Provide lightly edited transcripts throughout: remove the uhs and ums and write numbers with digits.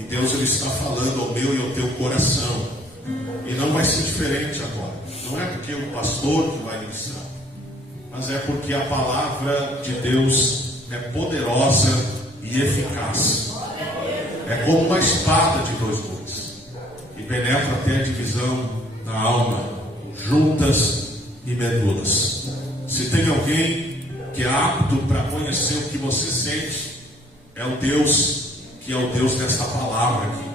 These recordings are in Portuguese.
E Deus ele está falando ao meu e ao teu coração. E não vai ser diferente agora. Não é porque o pastor que vai ministrar, mas é porque a palavra de Deus é poderosa e eficaz. É como uma espada de dois gumes, e penetra até a divisão da alma, juntas e medulas. Se tem alguém que é apto para conhecer o que você sente, é o Deus que é o Deus dessa palavra aqui.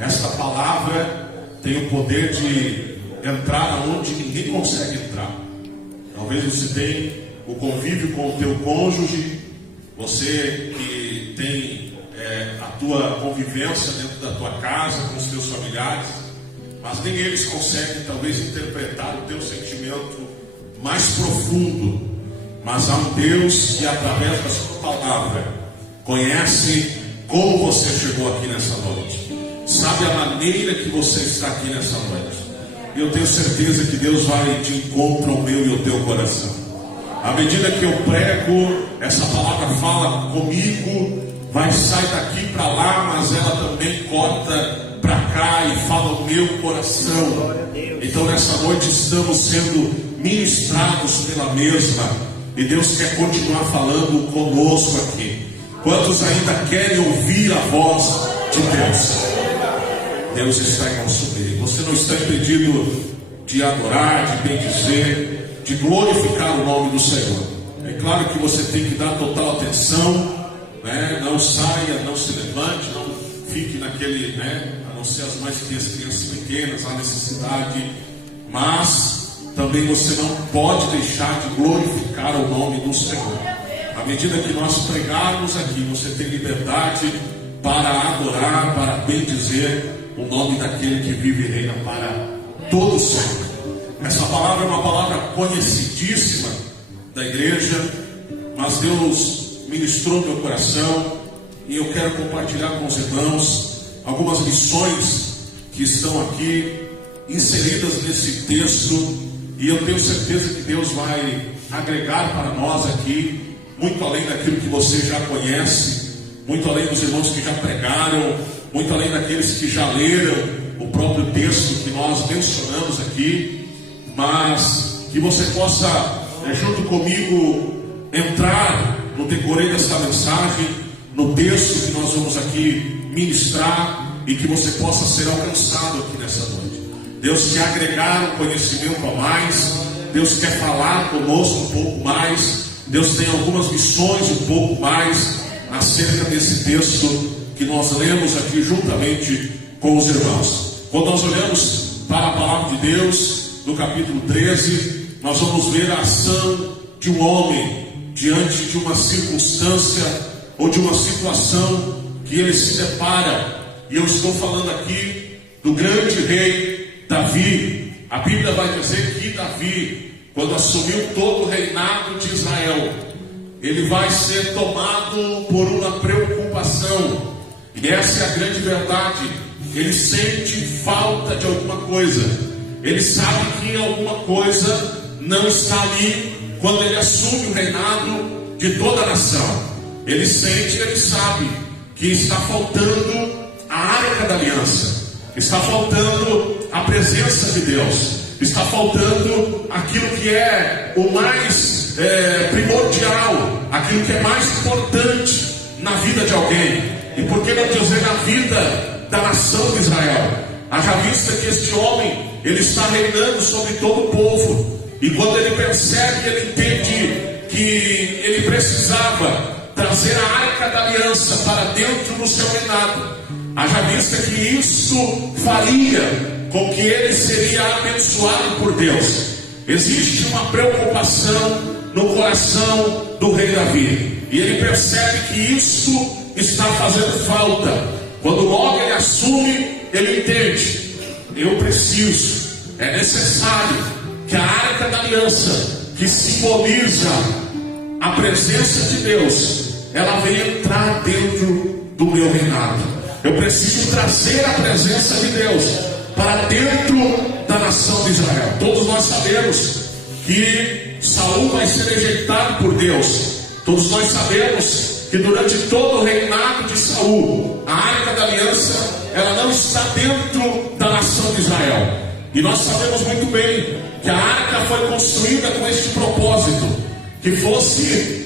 Esta palavra tem o poder de entrar onde ninguém consegue entrar. Talvez você tenha o convívio com o teu cônjuge, você que tem a tua convivência dentro da tua casa, com os teus familiares, mas nem eles conseguem talvez interpretar o teu sentimento mais profundo. Mas há um Deus que através da sua palavra conhece como você chegou aqui nessa noite, sabe a maneira que você está aqui nessa noite. E eu tenho certeza que Deus vai de encontro ao meu e ao teu coração. À medida que eu prego, essa palavra fala comigo, vai sair daqui para lá, mas ela também corta para cá e fala ao meu coração. Então nessa noite estamos sendo ministrados pela mesma, e Deus quer continuar falando conosco aqui. Quantos ainda querem ouvir a voz de Deus? Deus está em nosso meio. Você não está impedido de adorar, de bendizer, de glorificar o nome do Senhor. É claro que você tem que dar total atenção, né? Não saia, não se levante, não fique naquele, a não ser as mais que as crianças pequenas, há necessidade, mas também você não pode deixar de glorificar o nome do Senhor. À medida que nós pregarmos aqui, você tem liberdade para adorar, para bendizer o nome daquele que vive e reina para todo sempre. Essa palavra é uma palavra conhecidíssima da igreja, mas Deus ministrou meu coração e eu quero compartilhar com os irmãos algumas lições que estão aqui inseridas nesse texto, e eu tenho certeza que Deus vai agregar para nós aqui muito além daquilo que você já conhece, muito além dos irmãos que já pregaram, muito além daqueles que já leram o próprio texto que nós mencionamos aqui, mas que você possa, junto comigo, entrar no decorrer desta mensagem, no texto que nós vamos aqui ministrar, e que você possa ser alcançado aqui nessa noite. Deus quer agregar um conhecimento a mais, Deus quer falar conosco um pouco mais, Deus tem algumas missões um pouco mais acerca desse texto que nós lemos aqui juntamente com os irmãos. Quando nós olhamos para a palavra de Deus, no capítulo 13, nós vamos ver a ação de um homem diante de uma circunstância ou de uma situação que ele se depara. E eu estou falando aqui do grande rei Davi. A Bíblia vai dizer que Davi, quando assumiu todo o reinado de Israel, ele vai ser tomado por uma preocupação. E essa é a grande verdade. Ele sente falta de alguma coisa. Ele sabe que alguma coisa não está ali quando ele assume o reinado de toda a nação. Ele sente, ele sabe que está faltando a arca da aliança, está faltando a presença de Deus, está faltando aquilo que é o mais primordial, aquilo que é mais importante na vida de alguém, e por que não dizer na vida da nação de Israel. Haja vista que este homem, ele está reinando sobre todo o povo, e quando ele percebe, ele entende que ele precisava trazer a arca da aliança para dentro do seu reinado. Haja vista que isso faria com que ele seria abençoado por Deus. Existe uma preocupação no coração do rei Davi, e ele percebe que isso está fazendo falta. Quando logo ele assume, ele entende: eu preciso, é necessário que a arca da aliança, que simboliza a presença de Deus, ela venha entrar dentro do meu reinado. Eu preciso trazer a presença de Deus para dentro da nação de Israel. Todos nós sabemos que Saul vai ser rejeitado por Deus. Todos nós sabemos que durante todo o reinado de Saul, a arca da aliança aliança, ela não está dentro da nação de Israel. E nós sabemos muito bem que a arca foi construída com este propósito, que fosse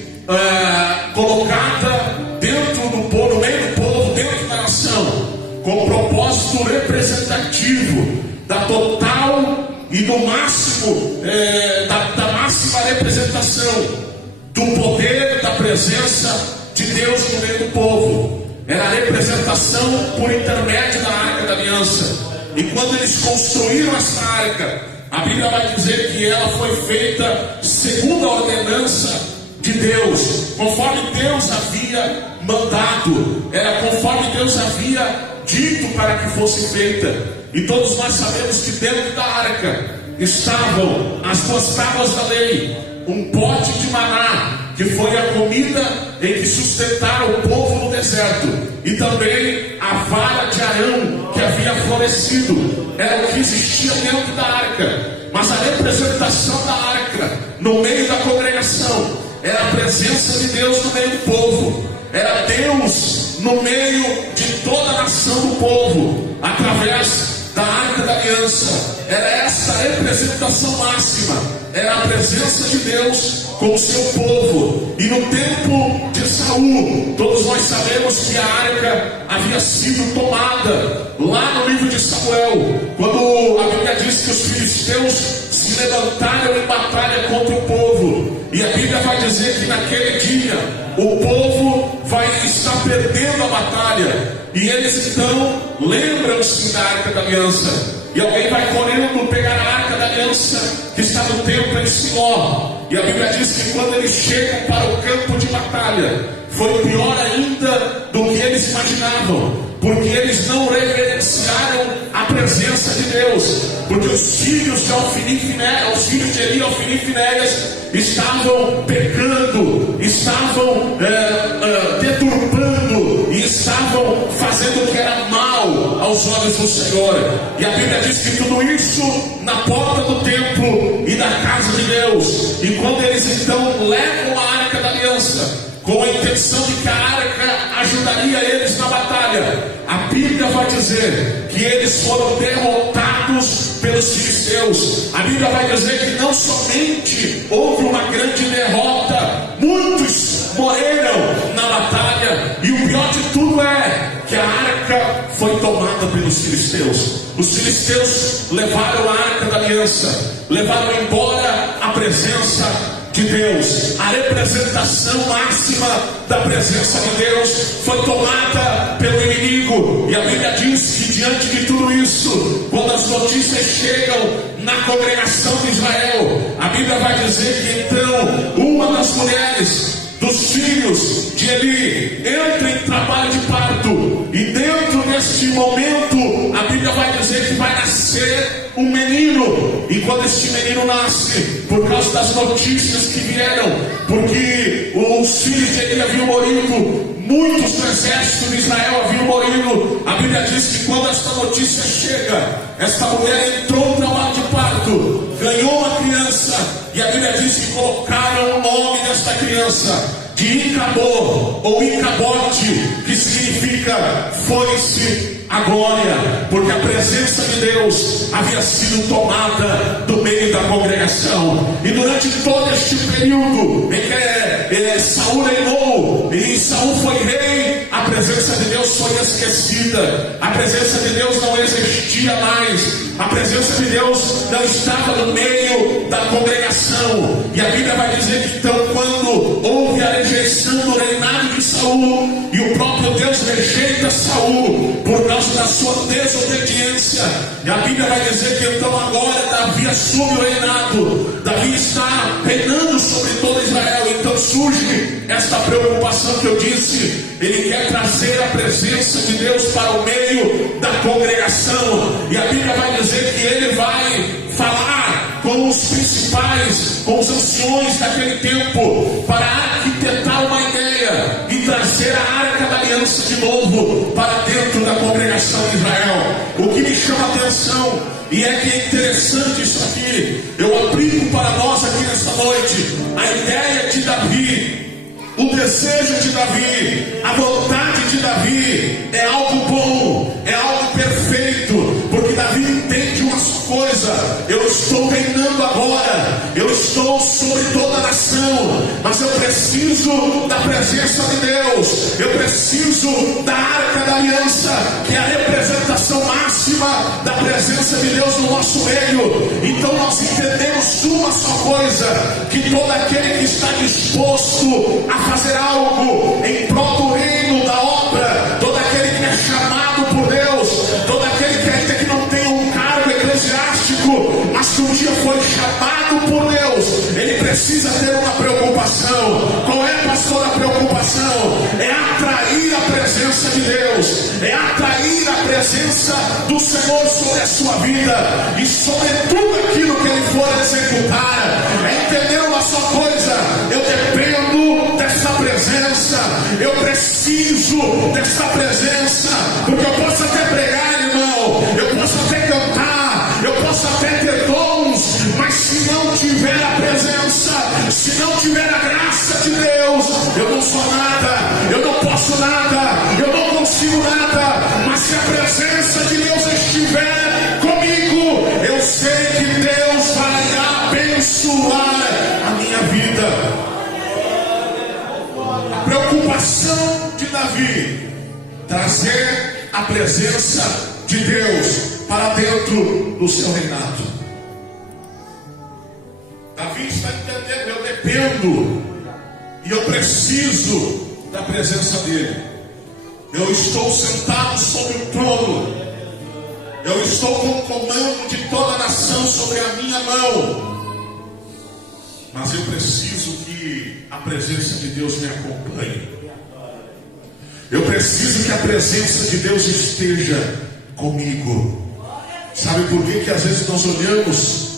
colocada dentro do povo, no meio do povo, dentro da nação, com o propósito representativo da total e do máximo, da máxima representação do poder, da presença de Deus no meio do povo. Era a representação por intermédio da Arca da Aliança. E quando eles construíram essa arca, a Bíblia vai dizer que ela foi feita segundo a ordenança de Deus, conforme Deus havia mandado, era conforme Deus havia dito para que fosse feita. E todos nós sabemos que dentro da arca estavam as 2 tábuas da lei, um pote de maná, que foi a comida em que sustentaram o povo no deserto, e também a vara de Arão que havia florescido, era o que existia dentro da arca. Mas a representação da arca no meio da congregação era a presença de Deus no meio do povo, era Deus no meio de toda a nação do povo, através da Arca da Aliança. Era essa a representação máxima, era a presença de Deus com o seu povo. E no tempo de Saul, todos nós sabemos que a arca havia sido tomada lá no livro de Samuel, quando a Bíblia diz que os filisteus se levantaram em batalha contra o povo. E a Bíblia vai dizer que naquele dia o povo vai estar perdendo a batalha, e eles então lembram-se da Arca da Aliança. E alguém vai correndo pegar a Arca da Aliança que está no templo em Siló. E a Bíblia diz que quando eles chegam para o campo de batalha, foi pior ainda do que eles imaginavam, porque eles não reverenciaram a presença de Deus, porque os filhos de Ofni e Finéias, os filhos de Eli, Ofni e Finéias, estavam pecando, estavam deturpando e estavam fazendo o que era mal aos olhos do Senhor. E a Bíblia diz que tudo isso na porta do templo e da casa de Deus. E quando eles então levam a Arca da Aliança, com a intenção de que a arca ajudaria eles na batalha, a Bíblia vai dizer que eles foram derrotados pelos filisteus. A Bíblia vai dizer que não somente houve uma grande derrota, muitos morreram na batalha, e o pior de tudo é que a arca foi tomada pelos filisteus. Os filisteus levaram a Arca da Aliança, levaram embora a presença de Deus. A representação máxima da presença de Deus foi tomada pelo inimigo. E a Bíblia diz que diante de tudo isso, quando as notícias chegam na congregação de Israel, a Bíblia vai dizer que então uma das mulheres dos filhos de Eli entra em trabalho de parto, e dentro deste momento a Bíblia vai dizer que vai nascer um menino. E quando este menino nasce, por causa das notícias que vieram, porque os filhos de Eli haviam morrido, muitos do exército de Israel haviam morrido, a Bíblia diz que quando esta notícia chega, esta mulher entrou no trabalho de parto, ganhou uma criança, e a Bíblia diz que colocaram o nome desta criança de Icabod, ou Icabote, que significa foi-se a glória, porque a presença de Deus havia sido tomada do meio da congregação. E durante todo este período em que Saul reinou e Saul foi rei, a presença de Deus foi esquecida, a presença de Deus não existia mais, a presença de Deus não estava no meio da congregação. E a Bíblia vai dizer que então, quando houve a rejeição do reinado de Saul, e o próprio Deus rejeita Saul por causa da sua desobediência, e a Bíblia vai dizer que então agora Davi assume o reinado, Davi está reinando sobre todo Israel. Então surge esta preocupação que eu disse, ele quer trazer a presença de Deus para o meio da congregação, e a Bíblia vai dizer que ele vai falar com os principais, com os anciões daquele tempo, para arquitetar uma ideia e trazer a Arca da Aliança de novo para dentro da congregação de Israel. O que me chama a atenção, e é que é interessante isso aqui, eu aplico para nós aqui nesta noite, a ideia de Davi, o desejo de Davi, a vontade de Davi é algo bom, preciso da presença de Deus. Eu preciso da arca da aliança, que é a representação máxima da presença de Deus no nosso meio. Então nós entendemos uma só coisa: que todo aquele que está disposto a fazer algo em prol do reino, da obra, todo aquele que é chamado por Deus, todo aquele que ainda que não tem um cargo eclesiástico, mas que um dia foi chamado por Deus, ele precisa ter uma preocupação. Qual é, pastor, a preocupação? É atrair a presença de Deus, é atrair a presença do Senhor sobre a sua vida e sobre tudo aquilo que ele for executar. É entender uma só coisa: eu dependo dessa presença, eu preciso dessa presença, porque eu posso até pregar, irmão, eu posso até cantar, eu posso até ter dons, mas se não tiver a presença, se não tiver a graça de Deus, eu não sou nada, eu não posso nada, eu não consigo nada. Mas se a presença de Deus estiver comigo, eu sei que Deus vai abençoar a minha vida. A preocupação de Davi: trazer a presença de Deus para dentro do seu reinado. Davi está entendendo: eu dependo e eu preciso da presença dele. Eu estou sentado sobre o trono, eu estou com o comando de toda a nação sobre a minha mão, mas eu preciso que a presença de Deus me acompanhe. Eu preciso que a presença de Deus esteja comigo. Sabe por que às vezes nós olhamos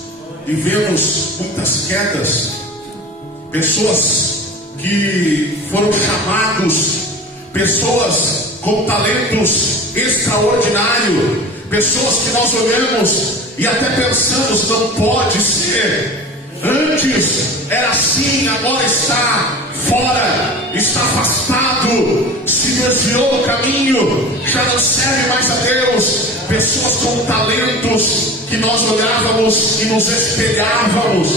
e vemos muitas quedas? Pessoas que foram chamados, pessoas com talentos extraordinários, pessoas que nós olhamos e até pensamos: não pode ser. Antes era assim, agora está fora, está afastado, se desviou do caminho, já não serve mais a Deus. Pessoas com talentos que nós olhávamos e nos espelhávamos,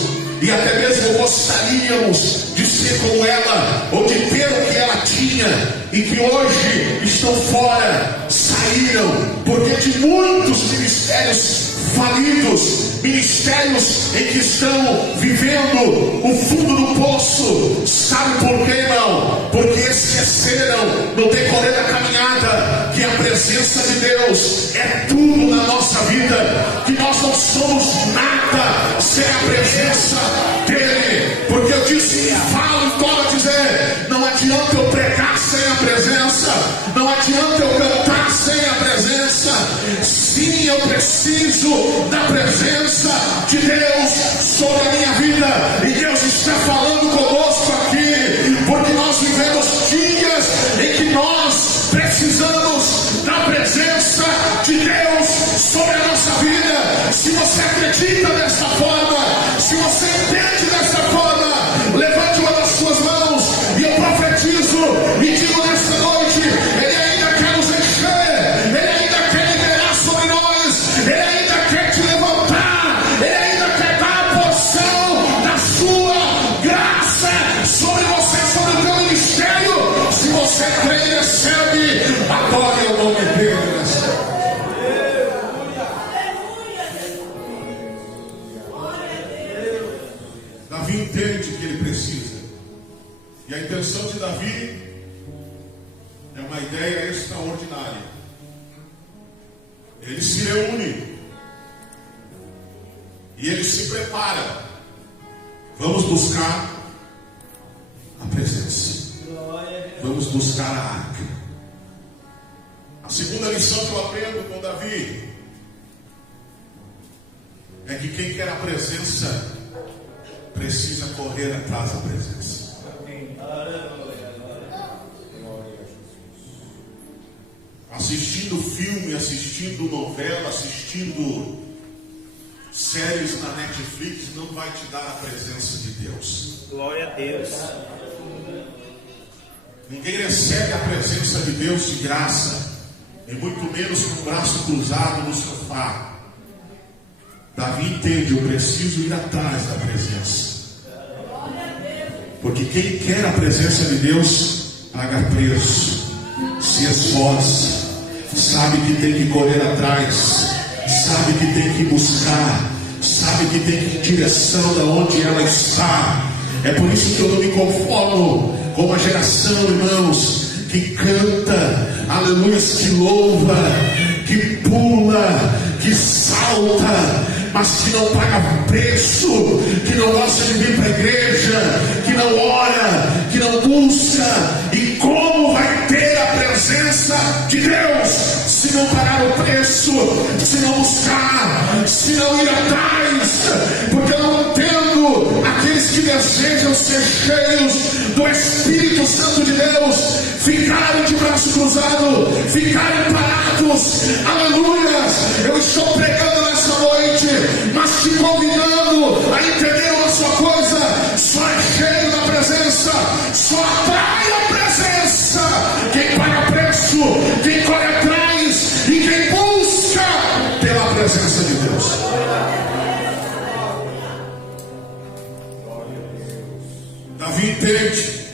e até mesmo gostaríamos de ser como ela, ou de ter o que ela tinha, e que hoje estão fora, saíram, porque de muitos ministérios falidos, ministérios em que estão vivendo o fundo do poço. Sabe por quê, irmão? Porque esqueceram no decorrer da caminhada que a presença de Deus é tudo na nossa vida, que nós não somos nada sem a presença dele. Porque eu disse e falo e torno a dizer: não adianta eu pregar sem a presença, não adianta eu cantar sem a presença. Sim, eu preciso da presença de Deus sobre a minha vida, e Deus está falando conosco aqui, porque nós vivemos dias em que nós precisamos da presença de Deus sobre a nossa vida. Se você acredita dessa forma, se você entende dessa forma, levante uma das suas mãos e eu profetizo e digo nesta noite: Ele ainda quer nos encher, Ele ainda quer liberar sobre nós, Ele ainda quer te levantar, Ele ainda quer dar a porção da sua graça sobre você, sobre o teu ministério. Se você crê e recebe, adore o nome dele nessa hora. Davi entende que ele precisa, e a intenção de Davi é uma ideia extraordinária. Ele se reúne e ele se prepara. Vamos buscar a presença, vamos buscar a arca. A segunda lição que eu aprendo com Davi é que quem quer a presença precisa correr atrás da presença. Assistindo filme, assistindo novela, assistindo séries na Netflix não vai te dar a presença de Deus. Glória a Deus. Ninguém recebe a presença de Deus de graça, e muito menos com o braço cruzado no sofá. Davi entende: eu preciso ir atrás da presença. Porque quem quer a presença de Deus, paga preço, se esforça, sabe que tem que correr atrás, sabe que tem que buscar, sabe que tem que ir em direção da onde ela está. É por isso que eu não me conformo com uma geração, irmãos, que canta, aleluia, que louva, que pula, que salta, mas que não paga preço, que não gosta de vir para a igreja, que não ora, que não busca. E como vai ter a presença de Deus se não pagar o preço, se não buscar, se não ir atrás? Porque eu não entendo aqueles que desejam ser cheios do Espírito Santo de Deus ficarem de braço cruzado, ficarem parados. Aleluia! Eu estou pregando nessa noite, mas te convidando a entender uma só coisa: só é cheio da presença, só atrai a presença quem paga preço, quem corre atrás e quem busca pela presença de Deus. Davi entende,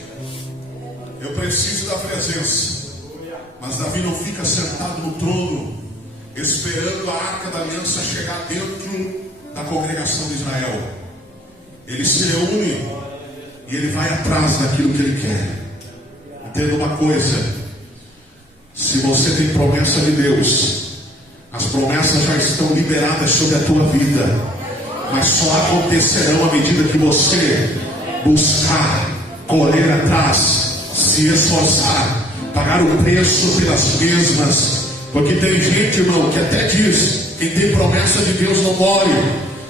eu preciso da presença, mas Davi não fica sentado no trono esperando a arca da aliança chegar dentro da congregação de Israel. Ele se reúne e ele vai atrás daquilo que ele quer. Entenda uma coisa: se você tem promessa de Deus, as promessas já estão liberadas sobre a tua vida, mas só acontecerão à medida que você buscar, correr atrás, se esforçar, pagar o preço pelas mesmas. Porque tem gente, irmão, que até diz: quem tem promessa de Deus não morre.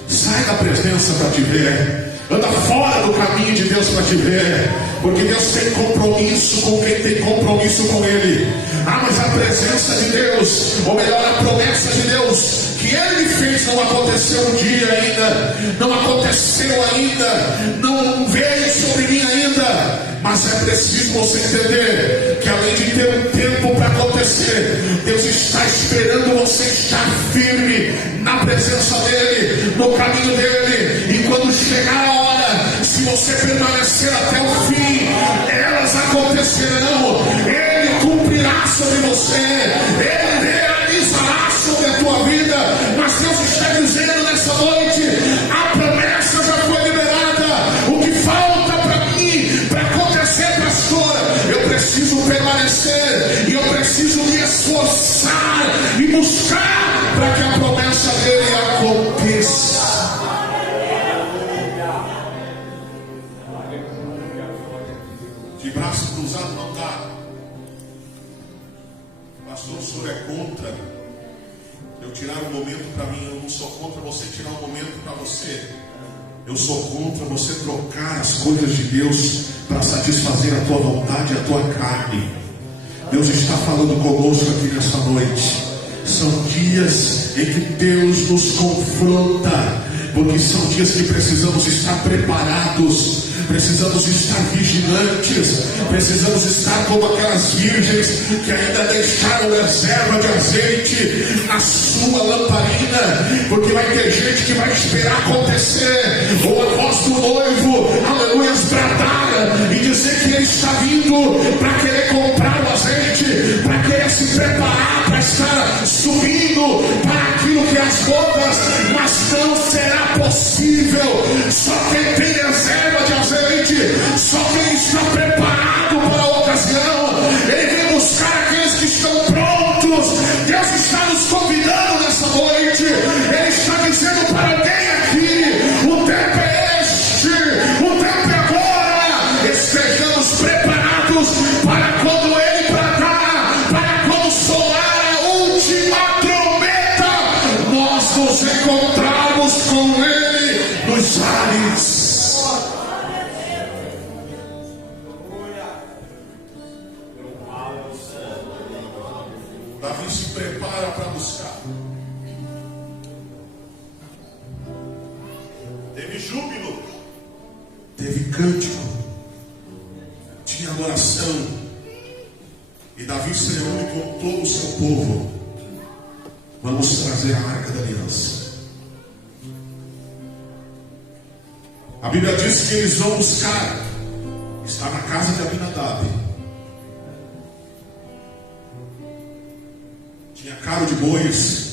Sai da presença para te ver, anda fora do caminho de Deus para te ver, porque Deus tem compromisso com quem tem compromisso com Ele. Ah, mas a presença de Deus, ou melhor, a promessa de Deus que Ele fez, não aconteceu um dia ainda, não aconteceu ainda, não veio sobre mim ainda. Mas é preciso você entender que além de ter um tempo para acontecer, Deus está esperando você estar firme na presença dEle, no caminho dEle. E quando chegar a hora, se você permanecer até o fim, elas acontecerão. Ele cumprirá sobre você, Ele realizará sobre a tua vida. Mas Deus está dizendo nessa noite: a promessa já foi liberada. O que falta para mim, para acontecer, pastor? Eu preciso permanecer e eu preciso me esforçar e buscar para que a promessa dele aconteça. De braço cruzado não dá. Pastor, o senhor é contra eu tirar um momento para mim? Eu não sou contra você tirar um momento para você. Eu sou contra você trocar as coisas de Deus para satisfazer a tua vontade e a tua carne. Deus está falando conosco aqui nessa noite. São dias em que Deus nos confronta, porque são dias que precisamos estar preparados, precisamos estar vigilantes, precisamos estar como aquelas virgens que ainda deixaram reserva de azeite na sua lamparina, porque vai ter gente que vai esperar acontecer, ou a voz do noivo, aleluia, bradar e dizer que ele está vindo para querer comprar o azeite, para querer se preparar para estar subindo para aquilo que é as bodas, mas não será possível. Só quem tem reserva de azeite, só quem está preparado para a ocasião, ele vem buscar aqueles que estão prontos. Deus está nos convidando nessa noite, Ele está dizendo para alguém aqui: o tempo é este, o tempo é agora. Estejamos preparados para quando Ele bradar, para quando soar a última trombeta, nós nos encontrarmos com Ele nos ares. Davi se prepara para buscar. Teve júbilo, teve cântico, tinha adoração. E Davi se reúne com todo o seu povo. Vamos trazer a arca da aliança. A Bíblia diz que eles vão buscar está na casa de Abinadab. Tinha carro de bois.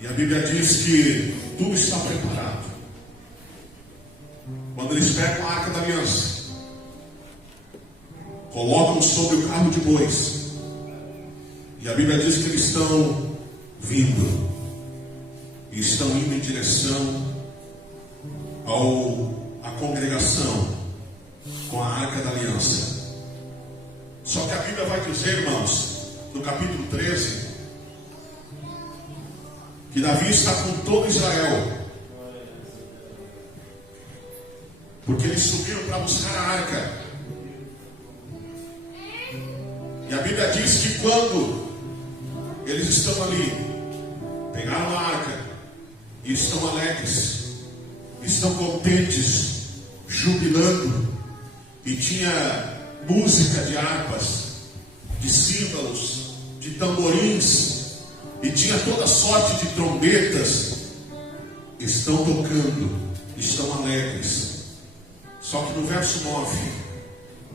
E a Bíblia diz que tudo está preparado. Quando eles pegam a arca da aliança, colocam sobre o carro de bois. E a Bíblia diz que eles estão vindo. E estão indo em direção à congregação com a arca da aliança. Só que a Bíblia vai dizer, irmãos, no capítulo 13, que Davi está com todo Israel, porque eles subiram para buscar a arca. E a Bíblia diz que quando eles estão ali, pegaram a arca e estão alegres, estão contentes, jubilando, e tinha música de harpas, de símbolos, de tamborins, e tinha toda sorte de trombetas. Estão tocando, estão alegres. Só que no verso 9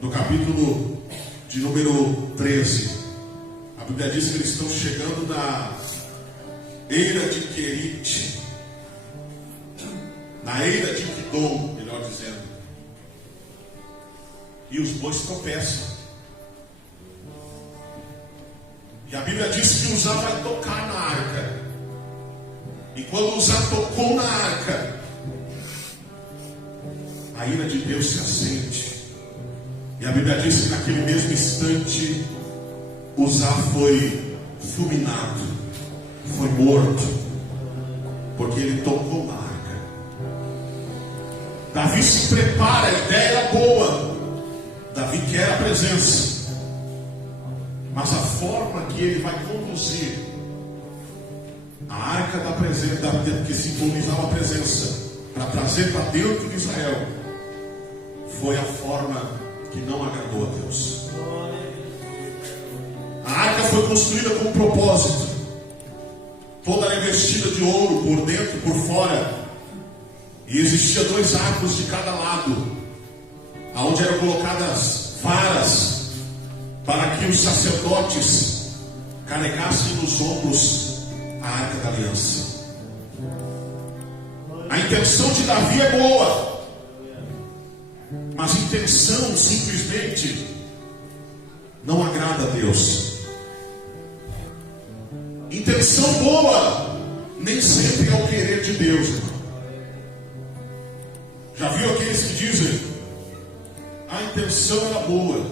do capítulo de número 13, a Bíblia diz que eles estão chegando na eira de Querite, na eira de Quidom, melhor dizendo. E os bois tropeçam. E a Bíblia diz que Uzá vai tocar na arca. E quando Uzá tocou na arca, a ira de Deus se acende. E a Bíblia diz que naquele mesmo instante Uzá foi fulminado, foi morto, porque ele tocou na arca. Davi se prepara, a ideia era boa. Davi quer a presença, mas a forma que ele vai conduzir a arca da presença, que simbolizava a presença, para trazer para dentro de Israel, foi a forma que não agradou a Deus. A arca foi construída com um propósito, toda revestida de ouro por dentro e por fora, e existia 2 arcos de cada lado, aonde eram colocadas varas para que os sacerdotes carregassem nos ombros a arca da aliança. A intenção de Davi é boa, mas a intenção simplesmente não agrada a Deus. Intenção boa nem sempre é o querer de Deus, irmão. Já viu aqueles que dizem: a intenção era boa,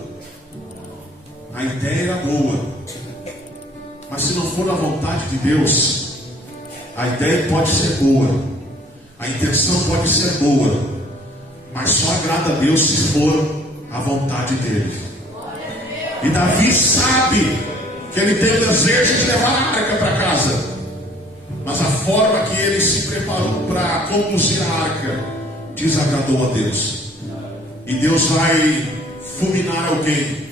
a ideia era boa, mas se não for a vontade de Deus, a ideia pode ser boa, a intenção pode ser boa, mas só agrada a Deus se for a vontade dele. E Davi sabe que ele tem o desejo de levar a arca para casa, mas a forma que ele se preparou para conduzir a arca desagradou a Deus. E Deus vai fulminar alguém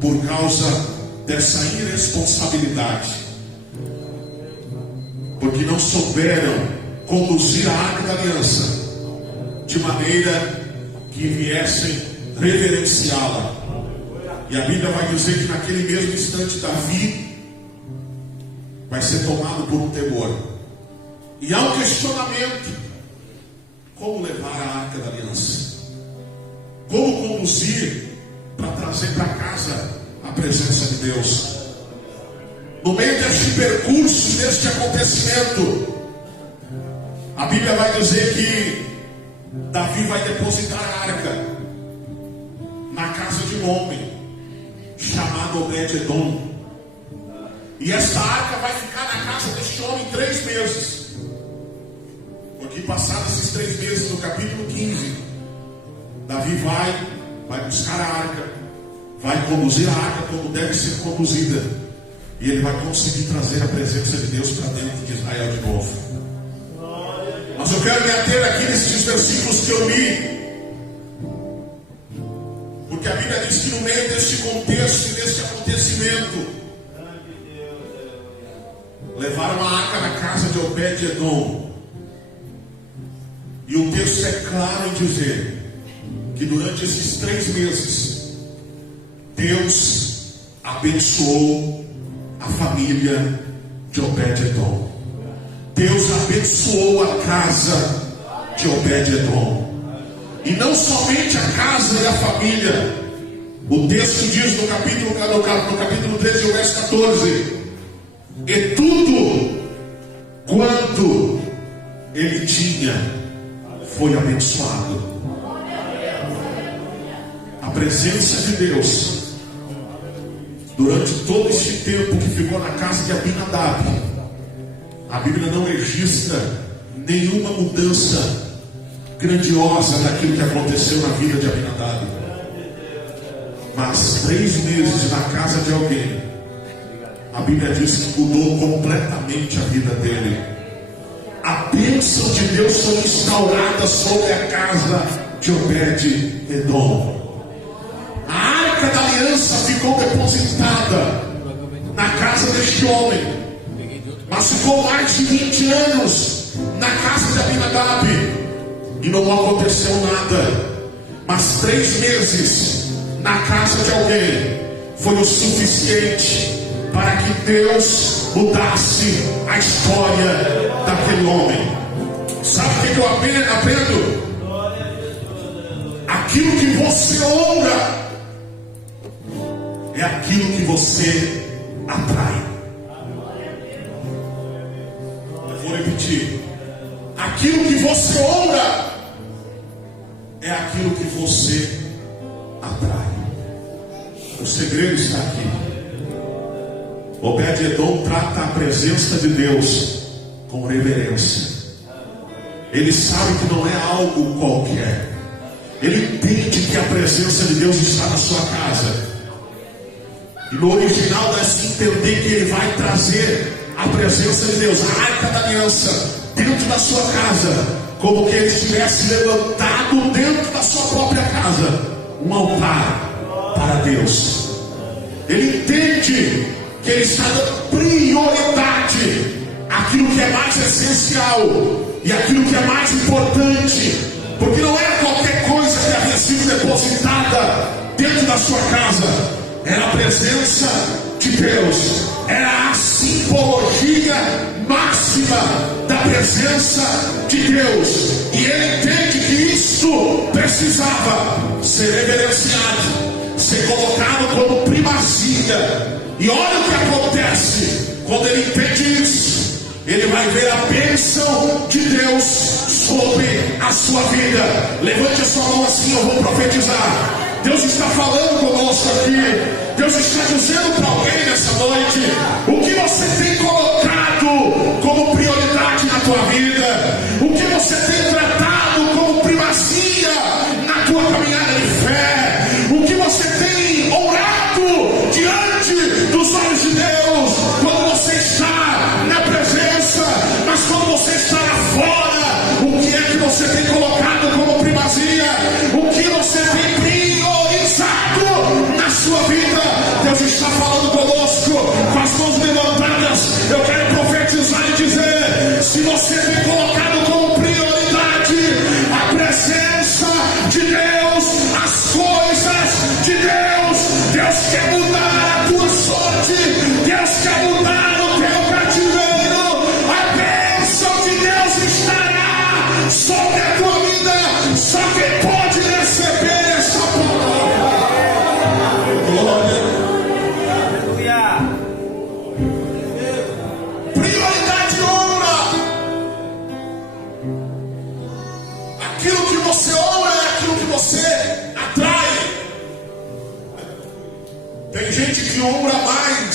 por causa dessa irresponsabilidade, porque não souberam conduzir a arca da aliança de maneira que viessem reverenciá-la. E a Bíblia vai dizer que naquele mesmo instante Davi vai ser tomado por um temor. E há um questionamento: como levar a arca da aliança? Como conduzir para trazer para casa a presença de Deus? No meio deste percurso, deste acontecimento, a Bíblia vai dizer que Davi vai depositar a arca na casa de um homem chamado Obed-Edom. E esta arca vai ficar na casa deste homem 3 meses. Porque passados esses 3 meses, no capítulo 15, Davi vai buscar a arca, vai conduzir a arca como deve ser conduzida, e ele vai conseguir trazer a presença de Deus para dentro de Israel de novo. Mas eu quero me ater aqui nesses versículos que eu li, porque a Bíblia diz que no meio deste contexto e deste acontecimento, levaram a arca na casa de Obed-Edom. E o texto é claro em dizer que durante esses 3 meses, Deus abençoou a família de Obed-Edom. Deus abençoou a casa de Obed-Edom. E não somente a casa e a família. O texto diz no capítulo 13, verso 14: e tudo quanto ele tinha foi abençoado. A presença de Deus durante todo este tempo que ficou na casa de Abinadab, a Bíblia não registra nenhuma mudança grandiosa daquilo que aconteceu na vida de Abinadab. Mas 3 meses na casa de alguém, a Bíblia diz que mudou completamente a vida dele. A bênção de Deus foi instaurada sobre a casa de Obed-Edom. A arca da aliança ficou depositada na casa deste homem, mas ficou mais de 20 anos na casa de Abinadab e não aconteceu nada. Mas 3 meses na casa de alguém foi o suficiente para que Deus mudasse a história daquele homem. Sabe o que eu aprendo? Aquilo que você honra é aquilo que você atrai. Eu vou repetir. Aquilo que você honra é aquilo que você atrai. O segredo está aqui. Obed-Edom trata a presença de Deus com reverência. Ele sabe que não é algo qualquer. Ele entende que a presença de Deus está na sua casa. E no original dá-se entender que ele vai trazer a presença de Deus, a arca da aliança, dentro da sua casa, como que ele tivesse levantado dentro da sua própria casa um altar para Deus. Ele entende que ele está dando prioridade àquilo que é mais essencial e aquilo que é mais importante, porque não era qualquer coisa que havia sido depositada dentro da sua casa, era a presença de Deus, era a simbologia máxima da presença de Deus, e ele entende que isso precisava ser reverenciado, ser colocado como primazia. E olha o que acontece quando ele entende isso. Ele vai ver a bênção de Deus sobre a sua vida. Levante a sua mão assim, eu vou profetizar. Deus está falando conosco aqui. Deus está dizendo para alguém nessa noite: o que você tem colocado como prioridade na tua vida, o que você tem tratado como primazia na tua caminhada de fé, o que você tem orado diante dos olhos de Deus, quando você está na presença, mas quando você está lá fora, o que é que você tem colocado como primazia, o que você tem priorizado na sua vida? Deus está falando conosco com as mãos levantadas. Eu quero profetizar e dizer: se você tem colocado como prioridade a presença de Deus, as coisas de Deus, Deus quer mudar a tua sorte, Deus quer mudar o teu cativeiro. A bênção de Deus estará sobre a tua vida. Só quem pode receber essa palavra. Glória. Prioridade, honra. Aquilo que você honra é aquilo que você atrai. Tem gente que honra mais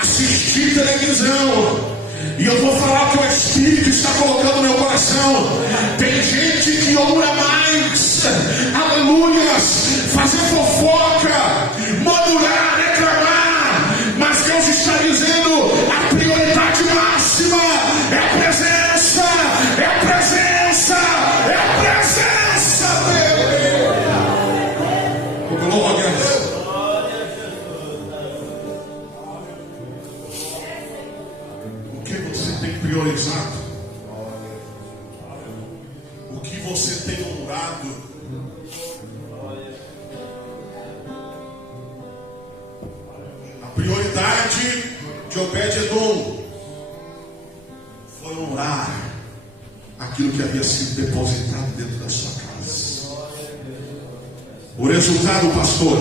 assistir televisão. E eu vou falar que o Espírito está colocando no meu coração. Tem gente que honra mais, aleluias, fazer fofoca, murmurar, reclamar. Mas Deus está dizendo: a prioridade máxima é a presença, é a presença, é a presença dele. Glória a Deus. O que você tem priorizado? O que você tem honrado? prioridade de Obed-Edom foi honrar aquilo que havia sido depositado dentro da sua casa. O resultado, pastor,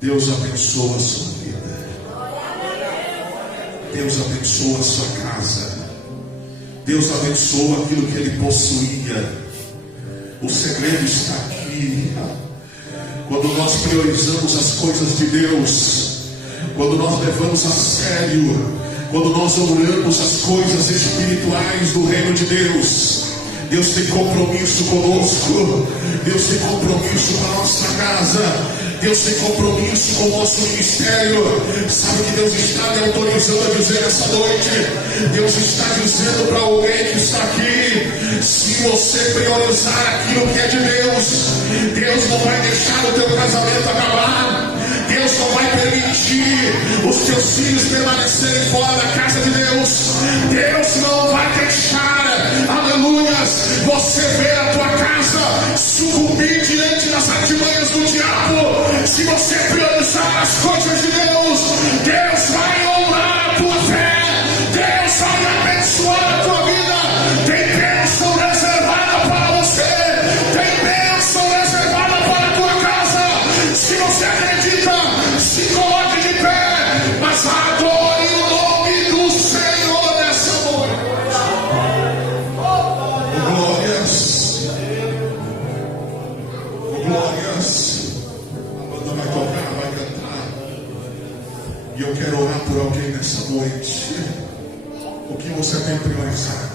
Deus abençoa a sua vida. Deus abençoa a sua casa. Deus abençoa aquilo que ele possuía. O segredo está aqui. Quando nós priorizamos as coisas de Deus, quando nós levamos a sério, quando nós honramos as coisas espirituais do reino de Deus, Deus tem compromisso conosco. Deus tem compromisso com a nossa casa. Deus tem compromisso com o nosso ministério. Sabe o que Deus está me autorizando a dizer essa noite? Deus está dizendo para alguém que está aqui: se você priorizar aquilo que é de Deus, Deus não vai deixar o teu casamento acabar. Deus não vai permitir os teus filhos permanecerem fora da casa de Deus. Deus não vai deixar, aleluias, você ver a tua casa sucumbir diante das artimanhas do diabo. Se você priorizar as coisas de Deus, Deus vai honrar a tua fé. Deus vai abençoar a tua vida. Tem bênção reservada para você. Tem bênção reservada para a tua casa. Se você acredita, se coloque de pé, mas adore o nome do Senhor nessa noite. Glórias. Glórias. A banda vai tocar, vai cantar. E eu quero orar por alguém nessa noite. O que você tem priorizado?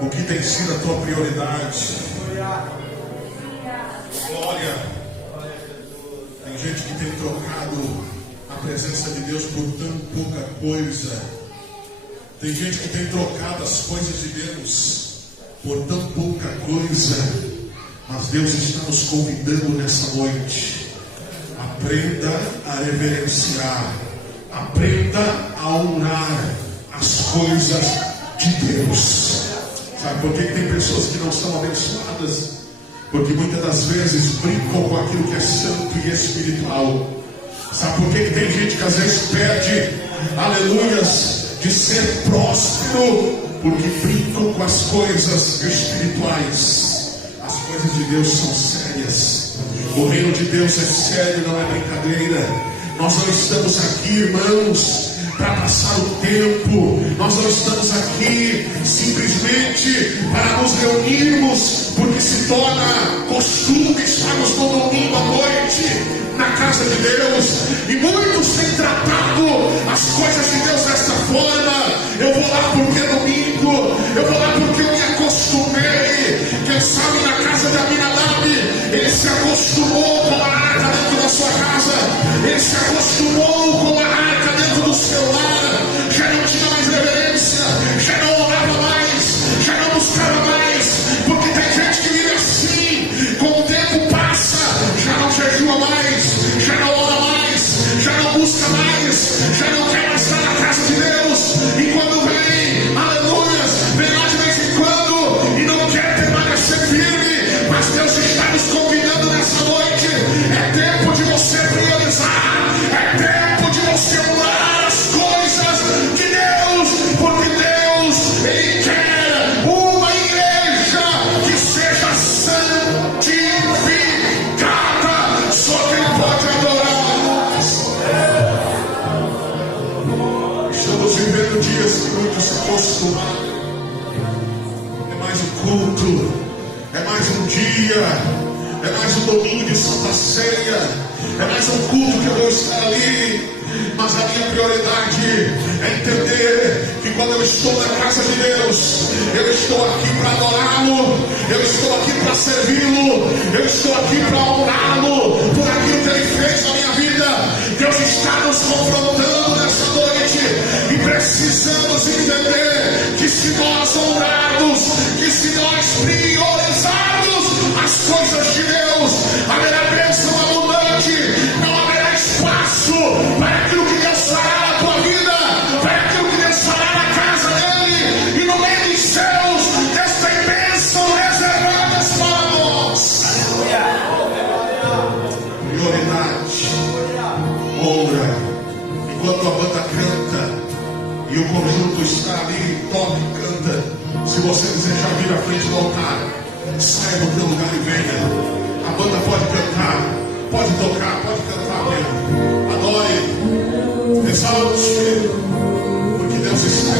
O que tem sido a tua prioridade? Glória. Tem gente que tem trocado a presença de Deus por tão pouca coisa. Tem gente que tem trocado as coisas de Deus por tão pouca coisa. Mas Deus está nos convidando nessa noite. Aprenda a reverenciar. Aprenda a honrar as coisas de Deus. Sabe por que tem pessoas que não são abençoadas? Porque muitas das vezes brincam com aquilo que é santo e espiritual. Sabe por que tem gente que às vezes perde, aleluias, de ser próspero? Porque brincam com as coisas espirituais. As coisas de Deus são sérias. O reino de Deus é sério, não é brincadeira. Nós não estamos aqui, irmãos, para passar o tempo. Nós não estamos aqui simplesmente para nos reunirmos, porque se torna costume estarmos no domingo à noite na casa de Deus. E muitos têm tratado as coisas de Deus desta forma: eu vou lá porque é domingo, eu vou lá porque eu me acostumei. Quem sabe na casa de Aminadab, ele se acostumou com a arca dentro da sua casa, ele se acostumou com a arca dentro do seu lar. Já não tinha mais reverência, já não orava mais, já não buscava mais. Porque tem gente que vive assim: com o tempo passa, já não jejua mais, já não ora mais, já não busca mais, já não quer mais estar na casa de Deus. E quando vem, aleluias, vem lá de vez em quando e não quer permanecer firme. Mas Deus está nos convidando nessa noite. É tempo de você priorizar, é tempo de você honrar as coisas de Deus, porque Deus, Ele quer uma igreja que seja santificada. Só quem pode adorar. Estamos vivendo dias que muitos se acostumaram. É mais um culto, é mais um dia, é mais um domingo de Santa Ceia, é mais um culto que eu vou estar ali. Mas a minha prioridade é entender que quando eu estou na casa de Deus, eu estou aqui para adorá-lo, eu estou aqui para servi-lo, eu estou aqui para honrá-lo por aquilo que Ele fez na minha vida. Deus está nos confrontando nessa noite e precisamos entender que se nós honrarmos, que se nós priorizarmos as coisas de Deus, haverá bênção abundante, não haverá espaço para aquilo que Deus fará na tua vida, para aquilo que Deus fará na casa dele. E no meio dos céus, Deus tem bênção reservadas para nós. Prioridade, honra, enquanto a banda canta e o conjunto está ali, toca e canta, se você desejar vir à frente do altar, saia do teu lugar e venha. A banda pode cantar, pode tocar, pode cantar mesmo. Adore, exalte, porque Deus está